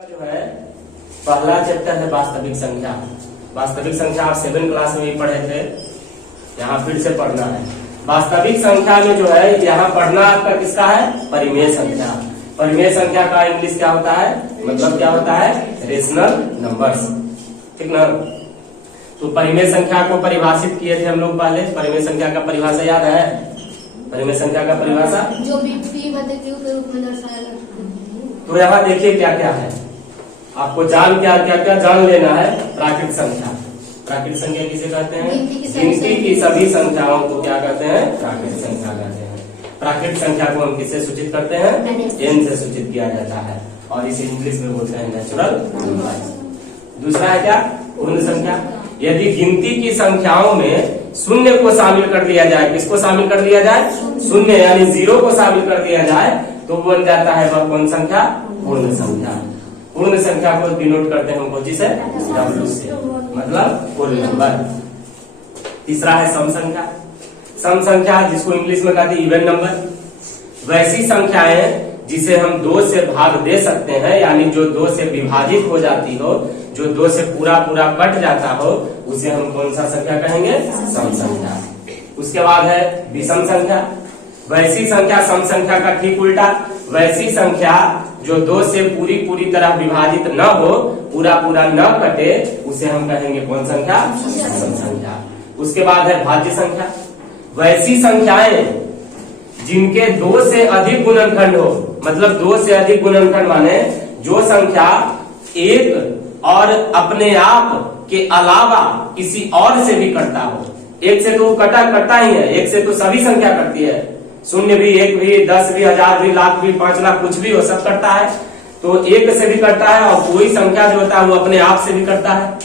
जो है पहला चैप्टर है वास्तविक संख्या। वास्तविक संख्या आप 7 क्लास में भी पढ़े थे, यहाँ फिर से पढ़ना है। वास्तविक संख्या में जो है यहाँ पढ़ना आपका किसका है, परिमेय संख्या। परिमेय संख्या का इंग्लिश क्या होता है, मतलब क्या होता है, रेशनल नंबर्स, ठीक ना। तो परिमेय संख्या को परिभाषित किए थे हम लोग पहले। परिमेय संख्या का परिभाषा याद है, परिमेय संख्या का परिभाषा जो भी के रूप में दर्शाया जाता है। तो यहाँ देखिए क्या क्या है, आपको क्या क्या जान लेना है। प्राकृत संख्या, प्राकृत संख्या किसे कहते हैं, गिनती की सभी संख्याओं को क्या कहते हैं, प्राकृत संख्या कहते हैं। प्राकृत संख्या को हम किससे सूचित करते हैं, n से सूचित किया जाता है, और इसे इंग्लिश में बोलते हैं नेचुरल नंबर। दूसरा है क्या, पूर्ण संख्या। यदि गिनती की संख्याओं में शून्य को शामिल कर दिया जाए, किसको शामिल कर दिया जाए, शून्य यानी 0 को शामिल कर दिया जाए तो बन जाता है वह कौन संख्या, पूर्ण संख्या। पूर्ण संख्या को डिनोट करते हैं हम कौन से, W से, मतलब पूर्ण नंबर। तीसरा है सम संख्या। सम संख्या जिसको इंग्लिश में कहते हैं इवन नंबर। वैसी संख्याएं जिसे हम 2 से भाग दे सकते हैं, यानी जो 2 से विभाजित हो जाती हो, जो 2 से पूरा कट जाता हो, उसे हम कौन सा संख्या कहेंगे, सम संख्या। उसके बाद है विषम संख्या। वैसी संख्या, सम संख्या का ठीक उल्टा, वैसी संख्या जो 2 से पूरी तरह विभाजित न हो, पूरा न कटे, उसे हम कहेंगे कौन संख्या, विषम संख्या। उसके बाद है भाज्य संख्या। वैसी संख्याएं जिनके 2 से अधिक गुणनखंड हो, मतलब 2 से अधिक गुणनखंड माने जो संख्या एक और अपने आप के अलावा किसी और से भी कटता हो। एक से तो कटता ही है, एक से तो सभी संख्या कटती है, शून्य भी, एक भी, 10 भी, 1000 भी, लाख भी, 5 लाख, कुछ भी हो, सब करता है। तो एक से भी करता है, और कोई संख्या जो होता है वो अपने आप से भी करता है।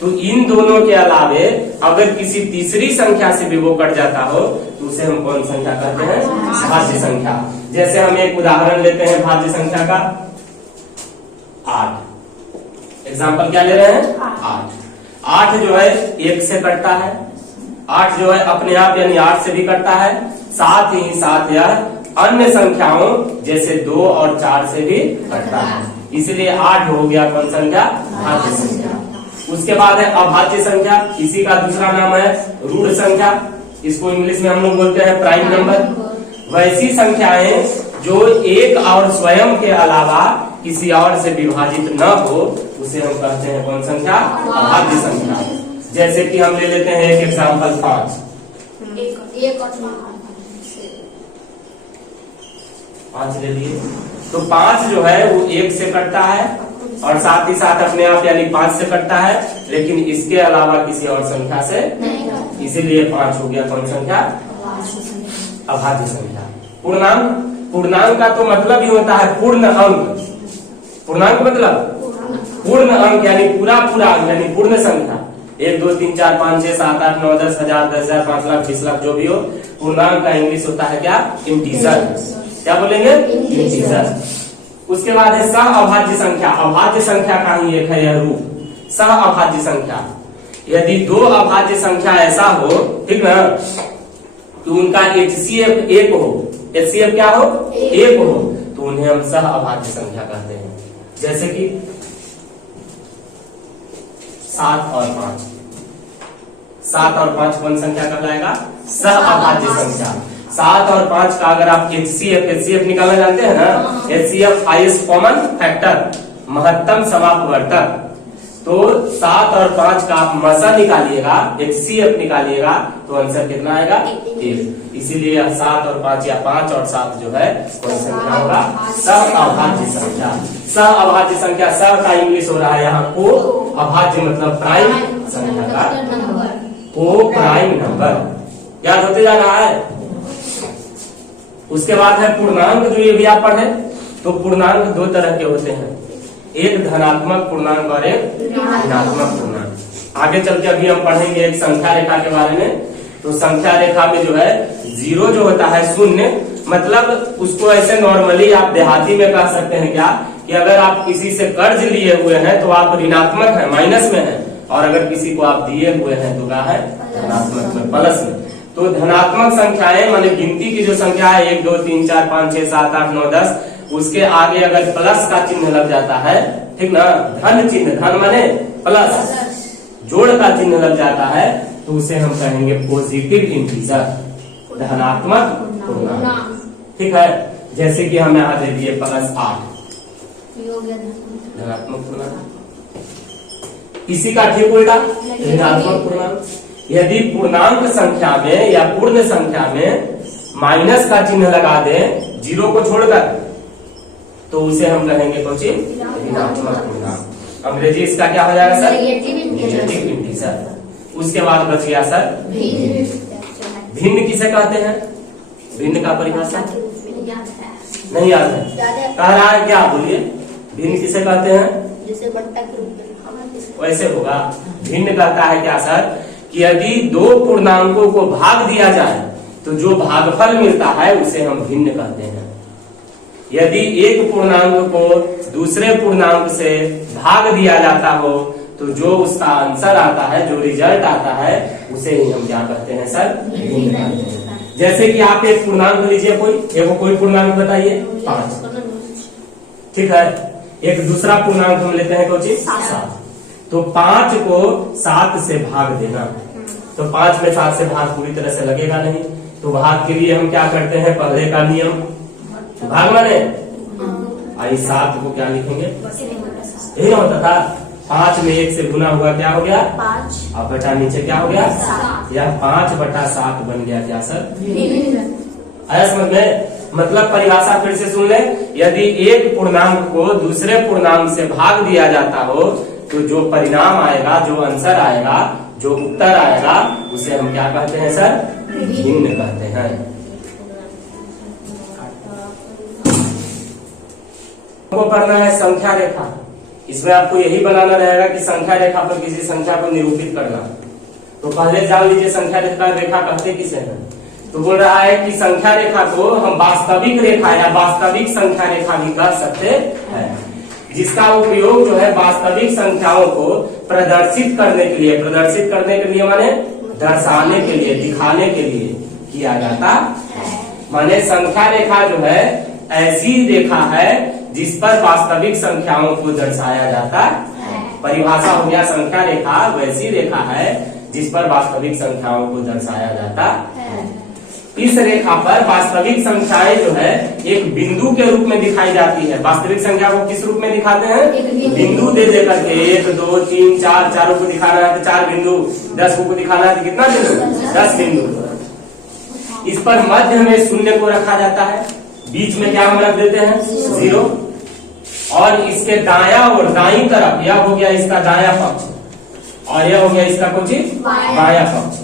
तो इन दोनों के अलावे अगर किसी तीसरी संख्या से भी वो कट जाता हो, तो उसे हम कौन संख्या कहते हैं, भाज्य संख्या। जैसे हम एक उदाहरण लेते हैं भाज्य संख्या का, 8। एग्जाम्पल क्या ले रहे हैं, 8। 8 जो है 1 से कटता है, 8 जो है अपने आप यानी 8 से भी कटता है, साथ ही साथ यह अन्य संख्याओं जैसे 2 और 4 से भी कटता है। इसलिए 8 हो गया कौन संख्या, भाज्य संख्या। उसके बाद है अभाज्य संख्या। इसी का दूसरा नाम है रूढ़ संख्या। इसको इंग्लिश में हम लोग बोलते हैं प्राइम नंबर। वैसी संख्याएं जो एक और स्वयं के अलावा किसी और से विभाजित न हो, उसे हम कहते हैं कौन संख्या, अभाज्य संख्या। जैसे कि हम ले लेते हैं एक एग्जाम्पल 5 ले लिए। तो 5 जो है वो 1 से कटता है, और साथ ही साथ अपने आप यानी 5 से कटता है, लेकिन इसके अलावा किसी और संख्या से, इसीलिए 5 हो गया कौन संख्या, अभाज्य संख्या। पूर्णांक, पूर्णांक का तो मतलब ही होता है पूर्ण अंक। पूर्णांक मतलब पूर्ण अंक यानी पूरा यानी पूर्ण संख्या। 1 2 3 4 5 6 7 8 9 10 1000 10,000 5 लाख 20 लाख जो भी हो, पूर्णांक का इंग्लिश होता है क्या, इंटीजर। क्या बोलेंगे, इंटीजर। उसके बाद है सह अभाज्य संख्या। अभाज्य संख्या का ही एक है यह रूप, सह अभाज्य संख्या। यदि 2 अभाज्य संख्या ऐसा हो, ठीक ना, तो उनका HCF 1 हो, HCF क्या हो, 1 हो, तो उन्हें हम सह अभाज्य संख्या कहते हैं। जैसे कि 7 और 5। 7 और 5 कौन संख्या कहलाएगा, सह अभाज्य संख्या। 7 और 5 का अगर आप HCF निकालना जानते हैं ना, HCF हाईएस्ट कॉमन फैक्टर, महत्तम समापवर्तक। तो 7 और 5 का आप मसा निकालिएगा, HCF निकालिएगा, तो आंसर कितना आएगा, 1। इसीलिए 7 और 5 या 5 और 7 जो है कौन संख्या होगा, सह अभाज्य संख्या। सह अभाज्य संख्या, सह का इंग्लिश हो रहा है यहाँ को, अभाज्य मतलब प्राइम संख्या का को प्राइम नंबर। याद होते जा रहा है। उसके बाद है पूर्णांक, जो ये भी आप पढ़े। तो पूर्णांक 2 तरह के होते हैं, एक धनात्मक पूर्णांक और एक ऋणात्मक पूर्णांक। आगे चल के अभी हम पढ़ेंगे एक संख्या रेखा के बारे में। तो संख्या रेखा में जो है 0 जो होता है शून्य, मतलब उसको ऐसे नॉर्मली आप देहाती में कह सकते हैं क्या, कि अगर आप किसी से कर्ज लिए हुए हैं तो आप ऋणात्मक है, माइनस में है, और अगर किसी को आप दिए हुए हैं तो क्या है, धनात्मक में, प्लस में। तो धनात्मक संख्याएं माने गिनती की जो संख्या है 1 2 3 4 5 6 7 8 9 10, उसके आगे अगर प्लस का चिन्ह लग जाता है, ठीक ना, धन चिन्ह, धन माने प्लस, जोड़ का चिन्ह लग जाता है तो उसे हम कहेंगे पॉजिटिव इंटीजर, धनात्मक पूर्णांक। ठीक है, जैसे कि हम यहाँ दे दिए +8, धनात्मक पूर्णांक। इसी का ठीक उल्टा ऋणात्मक पूर्णांक। यदि पूर्णांक संख्या में या पूर्ण संख्या में माइनस का चिन्ह लगा दें 0 को छोड़कर, तो उसे हम कहेंगे कुछ ऋणात्मक पूर्णांक। अंग्रेजी इसका क्या हो जाएगा सर? Negative integer. उसके बाद बच गया सर भिन्न। किसे कहते हैं? भिन्न का परिभाषा नहीं याद है, कह रहा है क्या? बोलिए, भिन्न किसे कहते हैं? जैसे बट्टा के रूप में वैसे होगा। भिन्न कहता है क्या सर कि यदि दो पूर्णांकों को भाग दिया जाए तो जो भागफल मिलता है उसे हम भिन्न कहते हैं। यदि एक पूर्णांक को दूसरे पूर्णांक से भाग दिया जाता हो तो जो उसका आंसर आता है, जो रिजल्ट आता है, उसे ही हम क्या कहते हैं सर? भिन्न कहते हैं। जैसे कि आप एक पूर्णांक लीजिए, कोई पूर्णांक बताइए, 5, ठीक है। एक दूसरा पूर्णांक हम लेते हैं कुछ 7, तो 5 को 7 से भाग देना, तो 5 में 7 से भाग पूरी तरह से लगेगा नहीं, तो भाग के लिए हम क्या करते हैं? पहले का नियम, भाग माने आई 7 को क्या लिखेंगे? यही होता था, 5 में 1 से गुना हुआ, क्या हो गया? 5, अब बटा नीचे क्या हो गया? 7। यह 5/7 बन गया क्या सर? आया समझ में? मतलब परिभाषा फिर से सुन ले, यदि एक पूर्णांक को दूसरे पूर्णांक से भाग दिया जाता हो तो जो परिणाम आएगा, जो आंसर आएगा, जो उत्तर आएगा, उसे हम क्या कहते हैं सर? भिन्न कहते हैं। हमको पढ़ना है संख्या रेखा। इसमें आपको यही बनाना रहेगा कि संख्या रेखा पर किसी संख्या को निरूपित करना। तो पहले जान लीजिए संख्या रेखा कहते किसे हैं। तो बोल रहा है कि संख्या रेखा को हम वास्तविक रेखा या वास्तविक संख्या रेखा भी कह सकते हैं, जिसका उपयोग जो है वास्तविक संख्याओं को प्रदर्शित करने के लिए माने दर्शाने के लिए, दिखाने के लिए किया जाता है। माने संख्या रेखा जो है ऐसी रेखा है जिस पर वास्तविक संख्याओं को दर्शाया जाता है। परिभाषा हो गया, संख्या रेखा वैसी रेखा है जिस पर वास्तविक संख्याओं को दर्शाया जाता है। इस रेखा पर वास्तविक संख्याएं जो है एक बिंदु के रूप में दिखाई जाती है। वास्तविक संख्या को किस रूप में दिखाते हैं? बिंदु दे देकर के 1, 2, 3, 4, चारों को दिखाना है तो 4 बिंदु, 10 को दिखाना है तो कितना बिंदु? 10 बिंदु। इस पर मध्य में शून्य को रखा जाता है, बीच में क्या हम रख देते हैं? 0, और इसके दाया और दाईं तरफ यह हो गया इसका दाया पक्ष और यह हो गया इसका कुछ बाया पक्ष।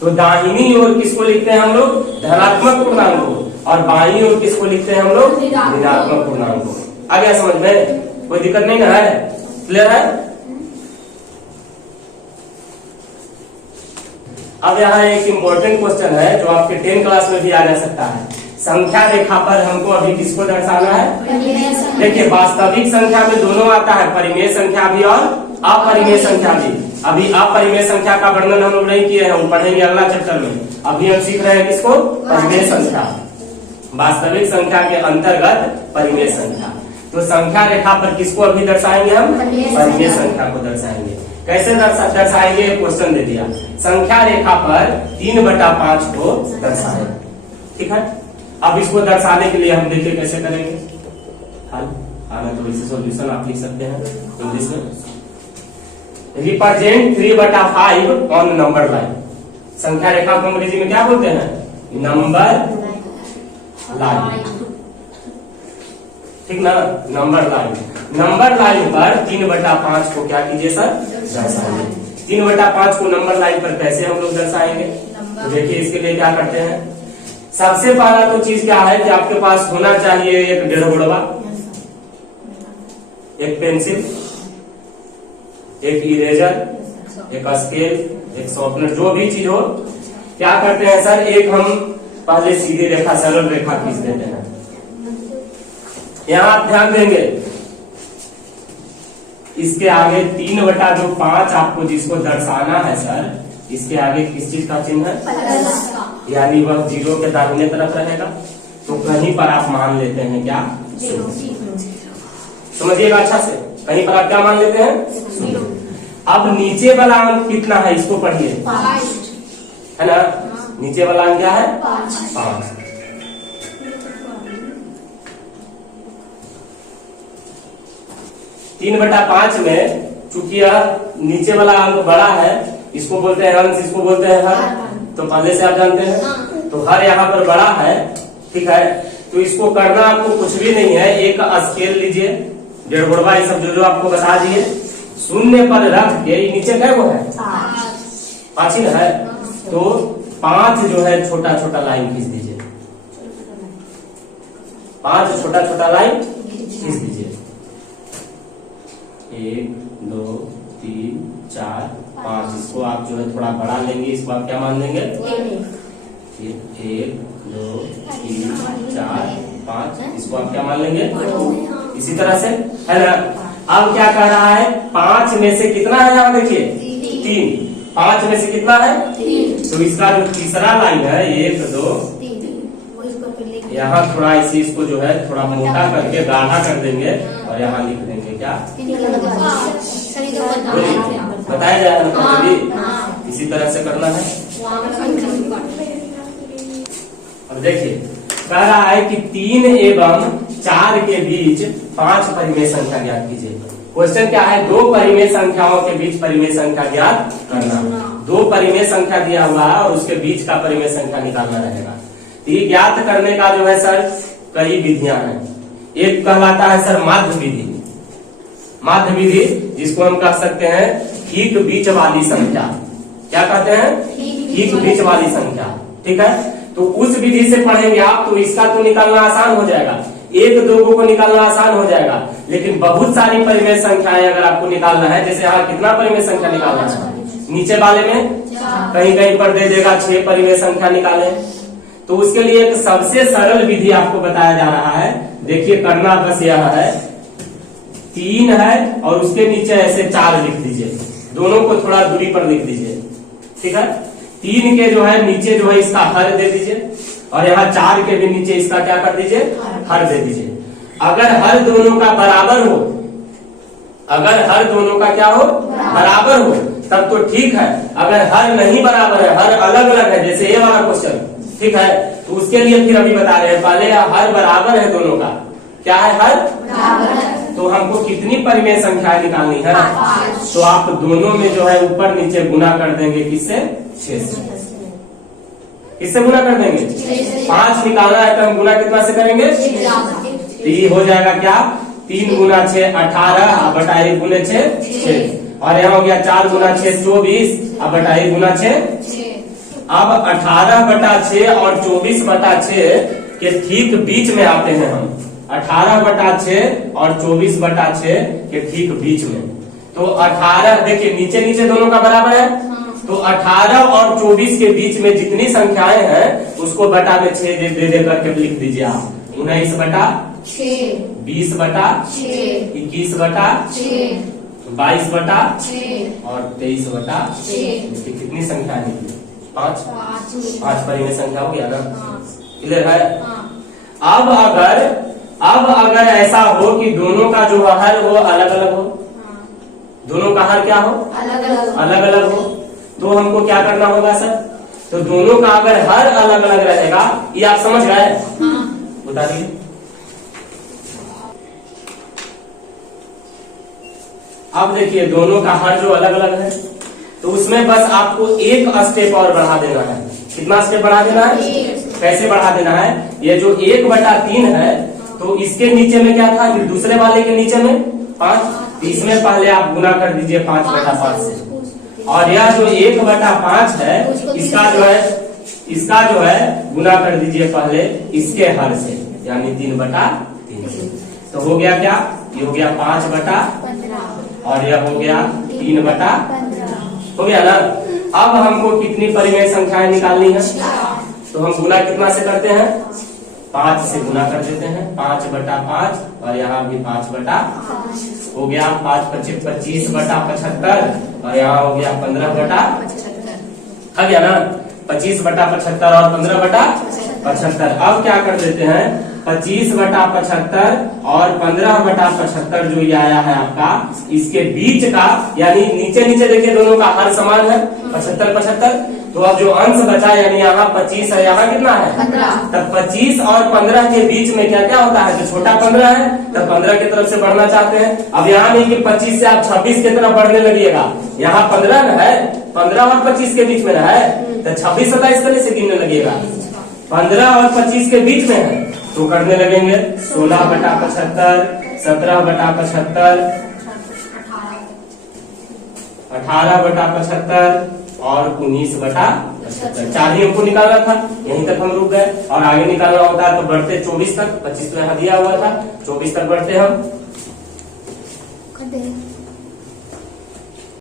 तो दाहिनी ओर किसको लिखते हैं हम लोग? धनात्मक पूर्णांक को, और बाईं ओर किसको लिखते हैं हम लोग? ऋणात्मक पूर्णांक को। आ गया समझ में? कोई दिक्कत नहीं ना है? क्लियर है? अब यहाँ एक इम्पोर्टेंट क्वेश्चन है जो आपके 10th क्लास में भी आ जा सकता है। संख्या रेखा पर हमको अभी किसको दर्शाना है? देखिए वास्तविक संख्या में दोनों आता है, परिमेय संख्या भी और अपरिमेय संख्या भी। अभी अपरिमेय संख्या का वर्णन हम लोग नहीं किए हैं, वो पढ़ेंगे अगला चैप्टर में। अभी हम सीख रहे हैं किसको? परिमेय संख्या। वास्तविक संख्या के अंतर्गत परिमेय संख्या। तो संख्या रेखा पर किसको अभी दर्शाएंगे हम? परिमेय संख्या को दर्शाएंगे। कैसे दर्शाएंगे? क्वेश्चन दे दिया, संख्या रेखा पर 3/5 को दर्शाए। ठीक है, अब इसको दर्शाने के लिए हम देखिए कैसे करेंगे हल। तो इसे सॉल्यूशन आप लिख सकते हैं इंग्लिश में। Represent 3/5 on number line. संख्या रेखा को अंग्रेजी में क्या बोलते हैं? Number line. ठीक ना, नंबर लाइन। नंबर लाइन पर 3/5 को क्या कीजिए सर? दर्शाइए। 3/5 को नंबर लाइन पर कैसे हम लोग दर्शाएंगे? तो देखिए इसके लिए क्या करते हैं। सबसे पहला तो चीज क्या है कि आपके पास होना चाहिए एक 1.5 गुणवा, एक पेंसिल, एक इरेजर, एक स्केल, एक शॉर्पनर, जो भी चीज हो। क्या करते हैं सर? एक हम पहले सीधी रेखा, सरल रेखा खींच देते हैं। यहां आप ध्यान देंगे इसके आगे 3/5 आपको जिसको दर्शाना है सर, इसके आगे किस चीज का चिन्ह है? यानी वह 0 के दाहिने तरफ रहेगा। तो कहीं पर आप मान लेते हैं क्या, समझिएगा अच्छा से, कहीं पर आप क्या मान लेते हैं। अब नीचे वाला अंक कितना है इसको पढ़िए, है ना। नीचे वाला अंक क्या है, 5। 3/5 में चूंकि नीचे वाला अंक बड़ा है, इसको बोलते हैं अंश, इसको बोलते हैं हर, तो पहले से आप जानते हैं। तो हर यहाँ पर बड़ा है, ठीक है। तो इसको करना आपको कुछ भी नहीं है, एक स्केल लीजिए, डेढ़ ये सब जो आपको बता दिए, शून्य पर रख के नीचे क्या वो है 5 ही है, तो 5 जो है छोटा छोटा लाइन खींच दीजिए, 5 छोटा छोटा लाइन खींच दीजिए। 1 2 3 4 5, इसको आप जो है थोड़ा बड़ा लेंगे, इसको आप क्या मान लेंगे, 1 2 3 4 5, इसको आप क्या मान लेंगे, इसी तरह से, है ना। अब क्या कह रहा है, 5 में से कितना है, यहाँ देखिए 3, 5 में से कितना है 3, तो इसका जो तीसरा लाइन है 1 2 यहाँ थोड़ा इसी इसको जो है थोड़ा मोटा करके गाढ़ा कर देंगे और यहाँ लिख देंगे क्या, बताया जाए, इसी तरह से करना है। अब देखिए कह रहा है कि 3 एवं 4 के बीच 5 परिमेय संख्या ज्ञात कीजिए। क्वेश्चन क्या है, 2 परिमेय संख्याओं के बीच परिमेय संख्या ज्ञात करना। 2 परिमेय संख्या दिया हुआ है और उसके बीच का परिमेय संख्या निकालना रहेगा। ये ज्ञात करने का जो है सर कई विधियां हैं। एक कहलाता है सर माध्य विधि, माध्य विधि जिसको हम कह सकते हैं ठीक बीच वाली संख्या। क्या कहते हैं, ठीक बीच वाली संख्या, ठीक है। तो उस विधि से पढ़ेंगे आप तो इसका तो निकालना आसान हो जाएगा, 1 2 को निकालना आसान हो जाएगा। लेकिन बहुत सारी परिमेय संख्याएं अगर आपको निकालना है, जैसे यहाँ कितना परिमेय संख्या निकालना है, नीचे वाले में कहीं कहीं पर दे देगा 6 परिमेय संख्या निकाले, तो उसके लिए एक सबसे सरल विधि आपको बताया जा रहा है। देखिए करना बस यह है, 3 है और उसके नीचे ऐसे 4 लिख दीजिए, दोनों को थोड़ा दूरी पर लिख दीजिए, ठीक है। 3 के जो है नीचे जो है इसका हर दे दीजिए और यहाँ 4 के भी नीचे इसका क्या कर दीजिए, हर दे दीजिए। अगर हर दोनों का बराबर हो, अगर हर दोनों का क्या हो, बराबर हो, तब तो ठीक है। अगर हर नहीं बराबर है, हर अलग अलग है, जैसे ये वाला क्वेश्चन, ठीक है, तो उसके लिए फिर अभी बता रहे हैं, पहले हर बराबर है दोनों का, क्या है हर बराबर है, तो हमको कितनी परिमेय संख्या निकालनी है, तो आप दोनों में जो है ऊपर नीचे गुना कर देंगे, किससे, 6 से। किससे गुना कर देंगे, 5 निकालना है तो हम गुना कितना से करेंगे, तो ये हो जाएगा क्या, 3 गुना 6 18 बटा 1 गुने 6, और यहाँ हो गया 4 गुना 6 24 बटा 1 गुना 6। अब 18/6 और 24/6 के ठीक बीच में आते हैं हम, 18/6 और 24/6 के ठीक बीच में। तो 18 देखिए नीचे नीचे दोनों का बराबर है, तो 18 और 24 के बीच में जितनी संख्याएं हैं उसको बटा में 6 दे करके लिख दीजिए आप। 19/6, 20/6, 21/6, 22/6 और 23/6। कितनी संख्या निकली, 5 परिमेय संख्या हो गया ना, क्लियर है। अब अगर ऐसा हो कि दोनों का जो हर वो अलग अलग हो, दोनों का हर क्या हो, अलग अलग हो, तो हमको क्या करना होगा सर, तो दोनों का अगर हर अलग अलग रहेगा, ये आप समझ गए, बता दीजिए। अब देखिए दोनों का हर जो अलग अलग है, तो उसमें बस आपको एक स्टेप और बढ़ा देना है। कितना स्टेप बढ़ा देना है, कैसे बढ़ा देना है, ये जो 1/3 है, तो इसके नीचे में क्या था, दूसरे वाले के नीचे में 5, इसमें पहले आप गुना कर दीजिए 5/5 से, और यह जो 1/5 है इसका जो है गुना कर दीजिए पहले इसके हर से, यानी 3/3 से। तो हो गया क्या, ये हो गया 5/15 और यह हो गया 3/15, हो गया ना। अब हमको कितनी परिमेय संख्याएं निकालनी है, तो हम गुना कितना से करते हैं, 5 से गुना कर देते हैं, 5/5 और यहाँ भी 5/5 हो गया, 5×5 = 25/75 और यहाँ हो गया 15/75, आ गया ना, 25/75 और 15/75। 75। अब क्या कर देते हैं 25/75 और 15/75 जो ये आया है आपका, इसके बीच का, यानी नीचे नीचे देखिए दोनों का हर समान है 75/75। तो अब जो अंश बचा, यानी यहाँ 25 है, यहाँ कितना है 15। तब 25 और 15 के बीच में क्या क्या होता है, जो छोटा 15 है तब 15 की तरफ से बढ़ना चाहते हैं। अब यहाँ नहीं कि 25 से आप 26 की तरफ बढ़ने लगिएगा, यहाँ 15 न है, 15 और 25 के बीच में न है, तो 26 27 करने से गिनने लगेगा। 15 और 25 के बीच में है तो करने लगेंगे 16/75, 17/75, 18/75 और 19/75। 4 ही हमको निकालना था, यहीं तक हम रुक गए। और आगे निकालना होता है तो बढ़ते 24 तक, 25 तो यहाँ दिया हुआ था, 24 तक बढ़ते हम।